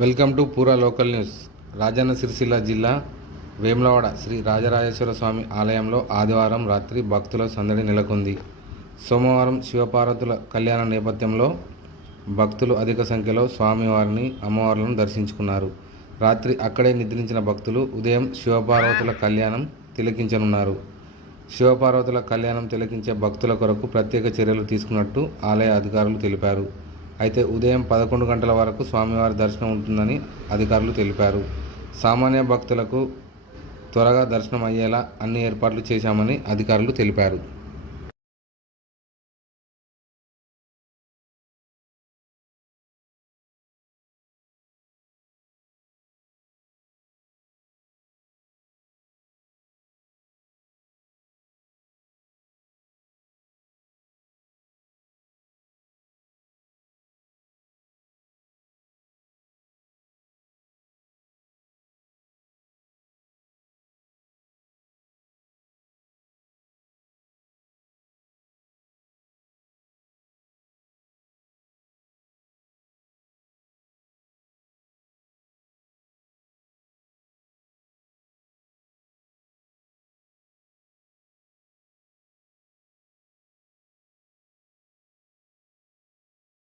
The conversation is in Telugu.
వెల్కమ్ టు పూరా లోకల్ న్యూస్. రాజన్న సిరిసిల్ల జిల్లా వేములవాడ శ్రీ రాజరాజేశ్వర స్వామి ఆలయంలో ఆదివారం రాత్రి భక్తుల సందడి నెలకొంది. సోమవారం శివపార్వతుల కళ్యాణ నేపథ్యంలో భక్తులు అధిక సంఖ్యలో స్వామివారిని అమ్మవార్లను దర్శించుకున్నారు. రాత్రి అక్కడే నిద్రించిన భక్తులు ఉదయం శివపార్వతుల కళ్యాణం తిలకించనున్నారు. శివపార్వతుల కళ్యాణం తిలకించే భక్తుల కొరకు ప్రత్యేక చర్యలు తీసుకున్నట్టు ఆలయ అధికారులు తెలిపారు. అయితే ఉదయం పదకొండు గంటల వరకు స్వామివారి దర్శనం ఉంటుందని అధికారులు తెలిపారు. సామాన్య భక్తులకు త్వరగా దర్శనం అయ్యేలా అన్ని ఏర్పాట్లు చేశామని అధికారులు తెలిపారు.